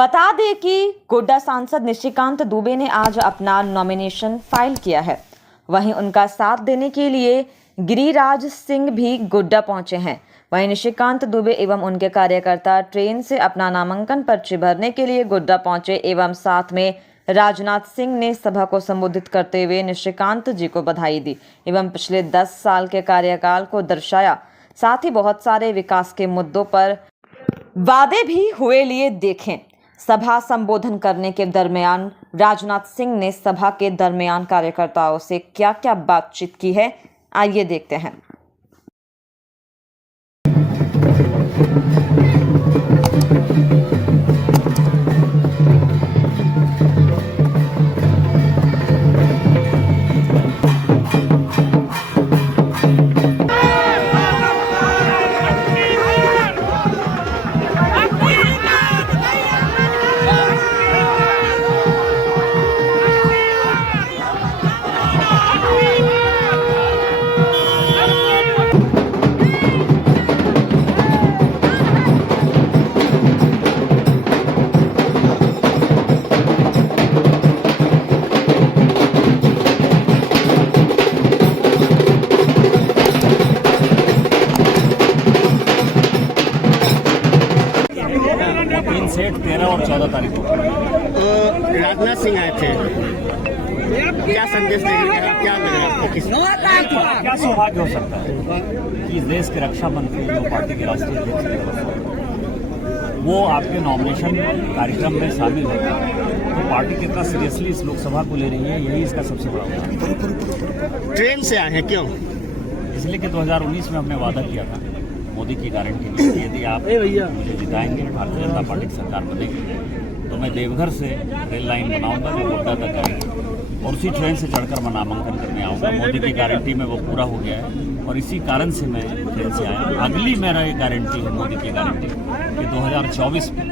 बता दें कि गोड्डा सांसद निशिकांत दुबे ने आज अपना नॉमिनेशन फाइल किया है। वहीं उनका साथ देने के लिए गिरिराज सिंह भी गोड्डा पहुंचे हैं। वहीं निशिकांत दुबे एवं उनके कार्यकर्ता ट्रेन से अपना नामांकन पर्ची भरने के लिए गोड्डा पहुंचे एवं साथ में राजनाथ सिंह ने सभा को संबोधित करते हुए निशिकांत जी को बधाई दी एवं पिछले 10 साल के कार्यकाल को दर्शाया। साथ ही बहुत सारे विकास के मुद्दों पर वादे भी हुए लिए देखें। सभा संबोधन करने के दरमियान राजनाथ सिंह ने सभा के दरमियान कार्यकर्ताओं से क्या क्या बातचीत की है, आइए देखते हैं। सेठ 13 और 14 तारीख को राजनाथ सिंह आए थे। क्या संदेश देंगे, क्या लग रहा है? क्या सौभाग्य हो सकता है कि इस देश के रक्षा मंत्री जो पार्टी के राष्ट्रीय अध्यक्ष वो आपके नॉमिनेशन कार्यक्रम में शामिल है, तो पार्टी कितना सीरियसली इस लोकसभा को ले रही है, यही इसका सबसे बड़ा उदाहरण। ट्रेन से आए हैं क्यों? इसलिए कि 2019 में हमने वादा किया था मोदी की गारंटी में कि यदि आप मुझे जिताएंगे, भारतीय जनता पार्टी की सरकार बनेगी, तो मैं देवघर से रेल लाइन बनाऊंगा जो गोड्डा तक आएगी और उसी ट्रेन से चढ़कर मैं नामांकन करने आऊँगा। मोदी की गारंटी में वो पूरा हो गया है और इसी कारण से मैं ट्रेन से आया। अगली मेरा ये गारंटी है, मोदी की गारंटी, कि 2024 में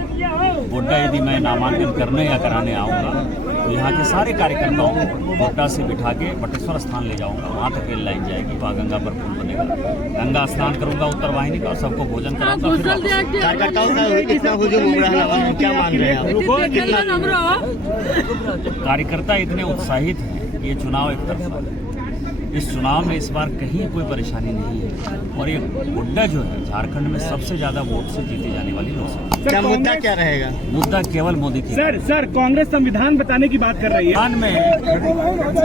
गोड्डा यदि मैं नामांकन करने या कराने आऊँगा तो यहाँ के सारे कार्यकर्ताओं को गोड्डा से बिठा के बटेश्वर स्थान ले जाऊँगा। वहाँ तक रेल लाइन जाएगी, वहाँ गंगा पर पुल बनेगा, गंगा स्नान करूँगा उत्तर वाहिनी का और सबको भोजन कराऊंगा। कार्यकर्ताओं का इतना हुजूम हो रहा है, क्या मान रहे हैं आप? कार्यकर्ता इतने उत्साहित हैं कि ये चुनाव एक तरफा है। इस चुनाव में इस बार कहीं कोई परेशानी नहीं है और ये गोड्डा जो है झारखंड में सबसे ज्यादा वोट से जीती जाने वाली लोकसभा। क्या मुद्दा क्या रहेगा? मुद्दा केवल मोदी की। सर कांग्रेस संविधान बताने की बात कर रही है। संविधान में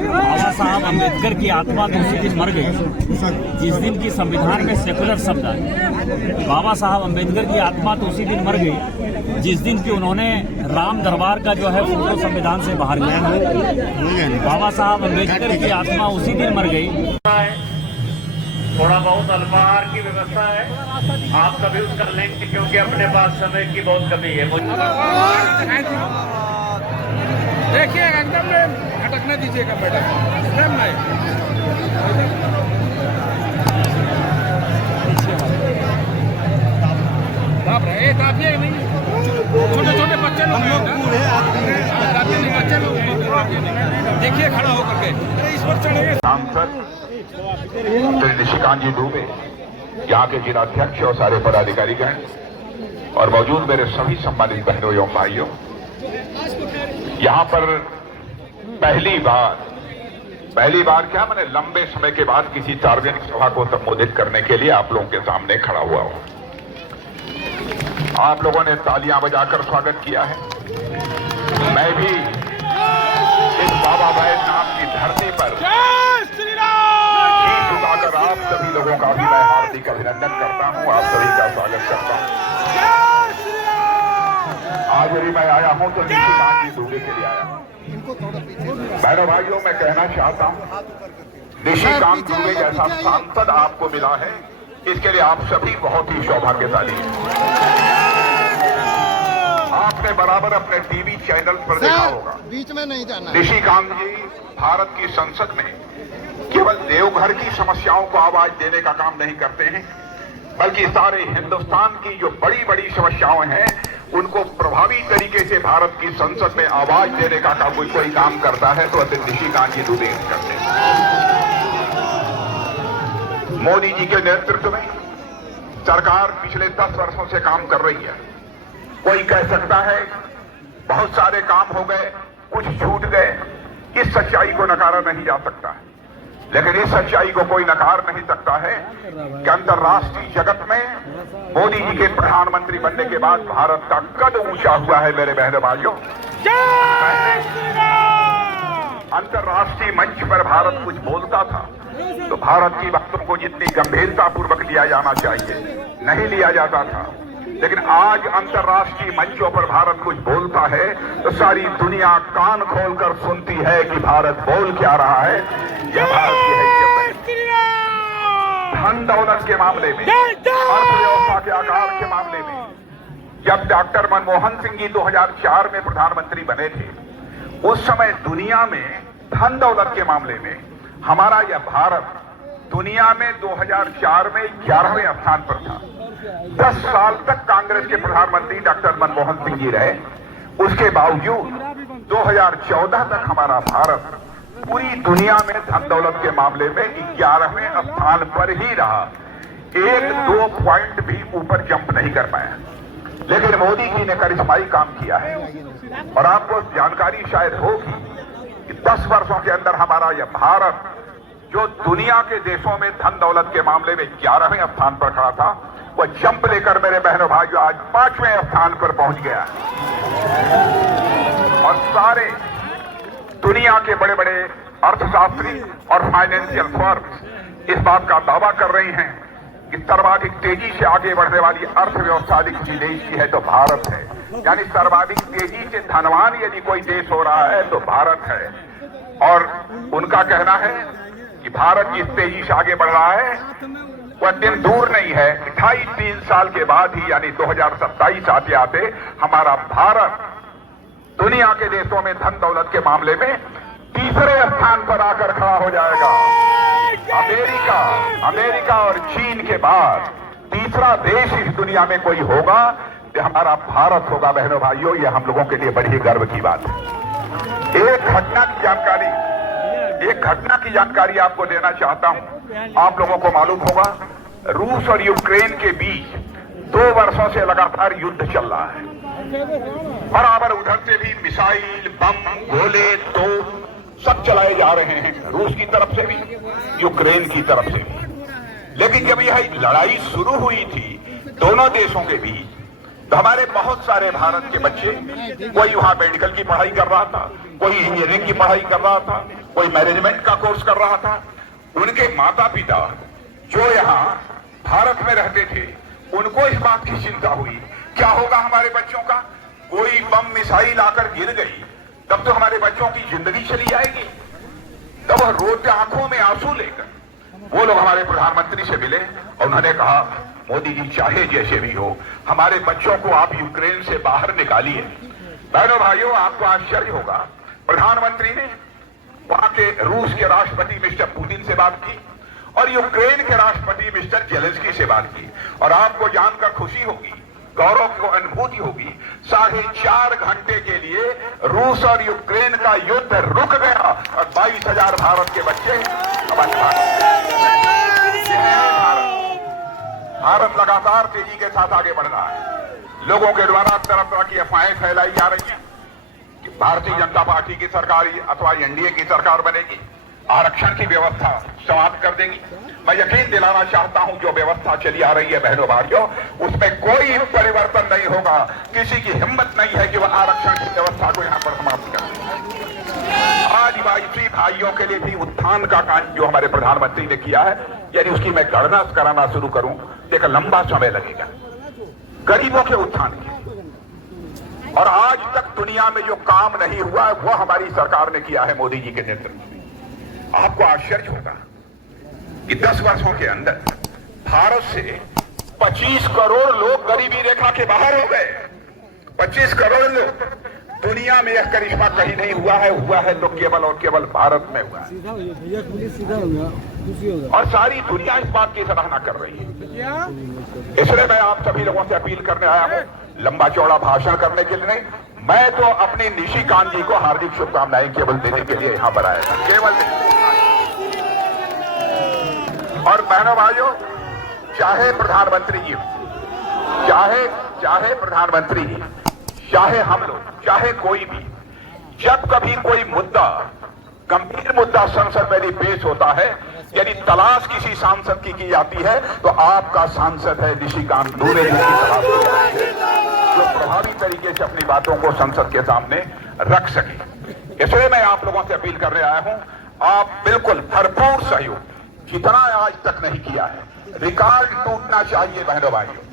बाबा साहब अम्बेडकर की आत्मा तो उसी दिन मर गई जिस दिन की संविधान में सेकुलर शब्द आए। बाबा साहब अम्बेडकर की आत्मा तो उसी दिन मर गई जिस दिन की उन्होंने राम दरबार का जो है फोटो संविधान से बाहर किया। बाबा साहब अम्बेडकर की आत्मा उसी दिन मर गई। थोड़ा बहुत अल्पाहार की व्यवस्था है, आप कभी उसका लेंगे क्योंकि अपने पास समय की बहुत कमी है। देखिए एकदम अटकने दीजिएगा मैडम, एकदम नहीं। बाप रे, काफी नहीं, छोटे छोटे बच्चे लोग देखिए खड़ा होकर के इस पर चढ़े। सांसद श्री निशिकांत जी दुबे, यहाँ के जिलाध्यक्ष और सारे पदाधिकारीगण और मौजूद मेरे सभी सम्मानित बहनों एवं भाइयों, यहाँ पर पहली बार क्या मैंने लंबे समय के बाद किसी सार्वजनिक सभा को संबोधित करने के लिए आप लोगों के सामने खड़ा हुआ हूं। आप लोगों ने तालियां बजाकर स्वागत किया है। मैं भी इस बाबा बैद्यनाथ की धरती पर उठाकर आप सभी लोगों का भी मैं हार्दिक अभिनंदन करता हूं, आप सभी का स्वागत करता हूं। आज यदि मैं आया हूं तो निशिकांत जी दुबे के लिए आया हूं। बहनों भाइयों, मैं कहना चाहता हूं, निशिकांत दुबे जैसा सांसद आपको मिला है, इसके लिए आप सभी बहुत ही सौभाग्यशाली हैं। आपने बराबर अपने टीवी चैनल पर देखा होगा, बीच में नहीं जाना। निशिकांत जी भारत की संसद में केवल देवघर की समस्याओं को आवाज देने का काम नहीं करते हैं, बल्कि सारे हिंदुस्तान की जो बड़ी बड़ी समस्याएं हैं उनको प्रभावी तरीके से भारत की संसद में आवाज देने का कोई काम करता है तो अतिरिक्त निशिकांत जी दुबे करते हैं। मोदी जी के नेतृत्व में सरकार पिछले 10 वर्षों से काम कर रही है। कोई कह सकता है बहुत सारे काम हो गए, कुछ छूट गए। इस सच्चाई को नकारा नहीं जा सकता है, लेकिन इस सच्चाई को कोई नकार नहीं सकता है कि अंतर्राष्ट्रीय जगत में मोदी जी के प्रधानमंत्री बनने के बाद भारत का कद ऊंचा हुआ है। मेरे बहनों भाइयों, अंतर्राष्ट्रीय मंच पर भारत कुछ बोलता था तो भारत की बातों को जितनी गंभीरता पूर्वक लिया जाना चाहिए नहीं लिया जाता था, लेकिन आज अंतर्राष्ट्रीय मंचों पर भारत कुछ बोलता है तो सारी दुनिया कान खोलकर सुनती है कि भारत बोल क्या रहा है। यह भारत की हैसियत है। धन दौलत के मामले में, अर्थव्यवस्था के आकार के मामले में, जब डॉक्टर मनमोहन सिंह जी 2004 में प्रधानमंत्री बने थे, उस समय दुनिया में धन दौलत के मामले में हमारा यह भारत दुनिया में 2004 में 11वें स्थान पर था। 10 साल तक कांग्रेस के प्रधानमंत्री डॉक्टर मनमोहन सिंह जी रहे, उसके बावजूद 2014 तक हमारा भारत पूरी दुनिया में धन दौलत के मामले में 11वें स्थान पर ही रहा। 1-2 पॉइंट भी ऊपर जंप नहीं कर पाया। लेकिन मोदी जी ने करिश्माई काम किया है और आपको जानकारी शायद होगी कि 10 वर्षों के अंदर हमारा यह भारत जो दुनिया के देशों में धन दौलत के मामले में 11वें स्थान पर खड़ा था, वह जंप लेकर मेरे बहनों भाइयों आज 5वें स्थान पर पहुंच गया। और सारे दुनिया के बड़े बड़े अर्थशास्त्री और फाइनेंशियल फर्म्स इस बात का दावा कर रही हैं कि सर्वाधिक तेजी से आगे बढ़ने वाली अर्थव्यवस्था यदि किसी देश की है तो भारत है। यानी सर्वाधिक तेजी से धनवान यदि कोई देश हो रहा है तो भारत है। और उनका कहना है कि भारत जिस तेजी से आगे बढ़ रहा है वह दिन दूर नहीं है। 28-3 साल के बाद ही यानी 2027 आते आते हमारा भारत दुनिया के देशों में धन दौलत के मामले में तीसरे स्थान पर आकर खड़ा हो जाएगा। अमेरिका और चीन के बाद तीसरा देश इस दुनिया में कोई होगा कि हमारा भारत होगा। बहनों भाइयों, यह हम लोगों के लिए बड़ी गर्व की बात है। एक घटना की जानकारी आपको देना चाहता हूं। आप लोगों को मालूम होगा रूस और यूक्रेन के बीच 2 वर्षों से लगातार युद्ध चल रहा है। बराबर उधर से भी मिसाइल, बम, गोले, तोप सब चलाए जा रहे हैं, रूस की तरफ से भी, यूक्रेन की तरफ से भी। लेकिन जब यह लड़ाई शुरू हुई थी दोनों देशों के बीच, तो हमारे बहुत सारे भारत के बच्चे, कोई वहां मेडिकल की पढ़ाई कर रहा था, कोई इंजीनियरिंग की पढ़ाई कर रहा था, कोई मैनेजमेंट का कोर्स कर रहा था। उनके माता पिता जो यहाँ भारत में रहते थे, उनको इस बात की चिंता हुई क्या होगा हमारे बच्चों का। कोई बम मिसाइल आकर गिर गई तब तो हमारे बच्चों की जिंदगी चली जाएगी। तब वह रोते आंखों में आंसू लेकर वो लोग हमारे प्रधानमंत्री से मिले और उन्होंने कहा, मोदी जी चाहे जैसे भी हो हमारे बच्चों को आप यूक्रेन से बाहर निकालिए। बहनों भाइयों, आपको आश्चर्य होगा, प्रधानमंत्री ने वहां के रूस के राष्ट्रपति मिस्टर पुतिन से बात की और यूक्रेन के राष्ट्रपति मिस्टर जेलेंस्की से बात की। और आपको जानकर खुशी होगी, गौरव को अनुभूति होगी, 4.5 घंटे के लिए रूस और यूक्रेन का युद्ध रुक गया और 22,000 भारत के बच्चे भारत लगातार तेजी के साथ आगे बढ़ रहा है। लोगों के द्वारा तरह तरह की अफवाहें फैलाई जा रही हैं कि भारतीय जनता पार्टी की सरकार अथवा एनडीए की सरकार बनेगी, आरक्षण की व्यवस्था समाप्त कर देगी। मैं यकीन दिलाना चाहता हूं जो व्यवस्था चली आ रही है बहनों भाइयों, उसमें कोई परिवर्तन नहीं होगा। किसी की हिम्मत नहीं है कि वह आरक्षण की व्यवस्था को यहां पर समाप्त कर। आदिवासी भाइयों के लिए भी उत्थान का काम जो हमारे प्रधानमंत्री ने किया है, यदि उसकी मैं गणना कराना शुरू करूं तो एक लंबा समय लगेगा। गरीबों के उत्थान की, और आज तक दुनिया में जो काम नहीं हुआ है वो हमारी सरकार ने किया है मोदी जी के नेतृत्व में। आपको आश्चर्य होगा कि 10 वर्षों के अंदर भारत से 25 करोड़ लोग गरीबी रेखा के बाहर हो गए। 25 करोड़ लोग। दुनिया में यह करिश्मा कहीं नहीं हुआ है तो केवल और केवल भारत में हुआ है। और सारी दुनिया इस बात की सराहना कर रही है। इसलिए मैं आप सभी लोगों से अपील करने आया हूं, लंबा चौड़ा भाषण करने के लिए नहीं, मैं तो अपनी निशिकांत जी को हार्दिक शुभकामनाएं केवल देने के लिए यहां पर आया था, केवल। और बहनों भाइयों, चाहे प्रधानमंत्री जी चाहे हम लोग, चाहे कोई भी, जब कभी कोई मुद्दा, गंभीर मुद्दा संसद में यदि पेश होता है, यदि तलाश किसी सांसद की जाती है, तो आपका सांसद है निशिकांत दुबे जी की तलाश की जाती है, जो प्रभावी तरीके से अपनी बातों को संसद के सामने रख सके। इसलिए मैं आप लोगों से अपील करने आया हूं, आप बिल्कुल भरपूर सहयोग, जितना आज तक नहीं किया है, रिकॉर्ड टूटना चाहिए बहनों भाइयों।